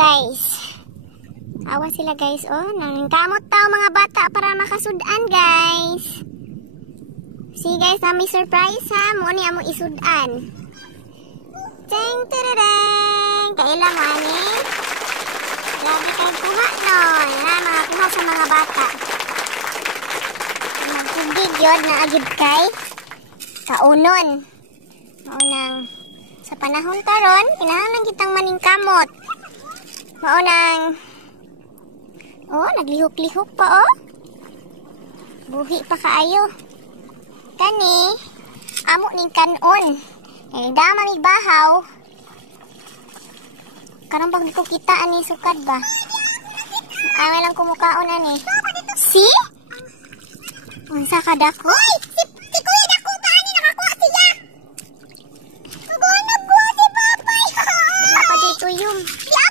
guys. Awa sila guys, oh. Nangkamot tao mga bata para makasudan guys. See guys, may surprise ha. Muna among isudan. Teng terereng. Kailan mo ani? Grabe kayo kuha nun. Mga kuha sa mga bata. Nagtubig yun na agad kay kaunon. Maunang sa panahon karon, kinahanglan kitang maningkamot. Maunang naglihok-lihok pa oh. Buhi pa kaayo. Kani amo ning kanon. Dama mig bahaw. Karon pag di ko kita ani sukad ba. Ay lang kumukaon ani. Si? Unsa ka dako? Oy, si Kuya dako ka ani nakakuha siya. Tugono po si Papay. Napa di tuyom.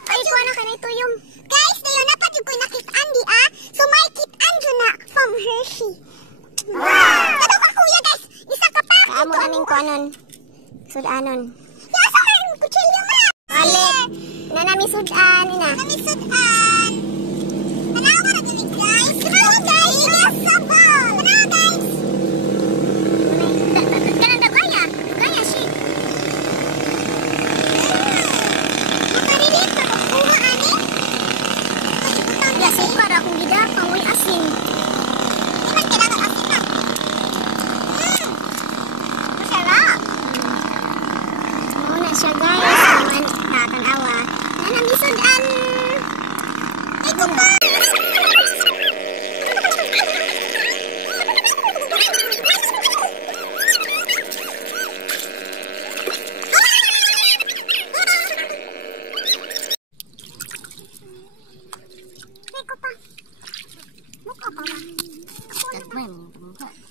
Ay ko na kanay tuyom. Guys, dayon na pa jud ko nakit-an di ah. So may kit-an jud na from Hershey. Wow. Kadto ka Kuya guys. Isa ka pa. Kaamo naming kuanon. Sudanon. Ya sa kan kutsilyo ma. Ale. Nanami sudan ina. Nanami sudan. Tanaw ka na gid guys. Tanaw guys. Yes, sabal. Tanaw guys. Kanang kaya. Kaya si. Makarilit ka kuha ani. Ay utang ya si para kung gida pangoy asin. Di man kailangan asin na. Masarap. Muna siya guys. Nakakanawa. Nanami sudan. Ay ko pa.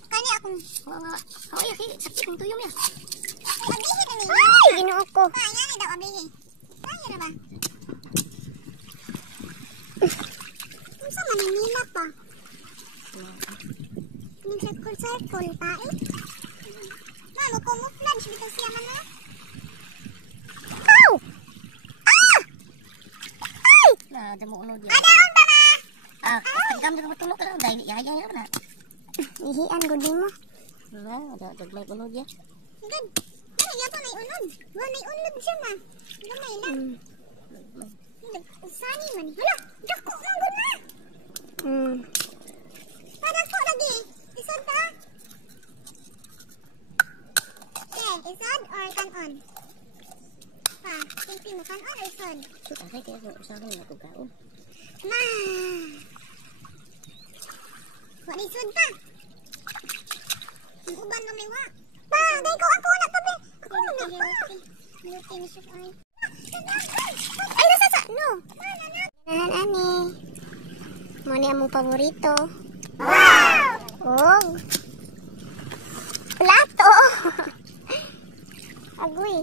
Kani akong ay sakit ng tuyom ya. Abihi na niya. Ay, ginoo ko. Kaya ni daw abihi. Kaya na ba? Unsa man ang nila pa? Ning circle pa eh. Na mo ko mo flash bitaw siya man na. Ow! Ah! Ay! Na demo uno dia. Adaon ba na? Agam jud matulog ka dai yaya na. Ihian gud mo. Na ada may uno dia. Gud. Kaya pa may unod. May unod siya ma. Gamay na. Sani man. Hala, dako man gud na. Para ko lagi. Isod ta? Okay, isod or kanon? Pa, pipi mo kanon or isod? Ay kaya ko usahan na ko kaon. Ma. Wala isod pa. Uban na may wa. Pa, gay ko ako na pa be. Ako na pa. Luti ni siya ay. Ay, nasa no. Nahan ani. Mo ni among paborito. Wow! Oh. Plato. Agoy.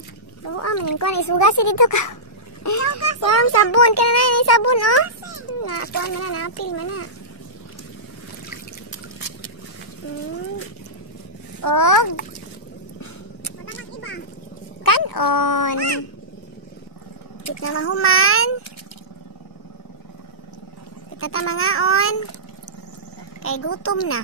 Oo, maning ko na isugasi dito ka. Sam sabon kana na ni sabon oh. Na kuan man na apil man na. Og. Wala mang iba. Kanon. Kita mahuman. Kita tamangaon. Kay gutom na.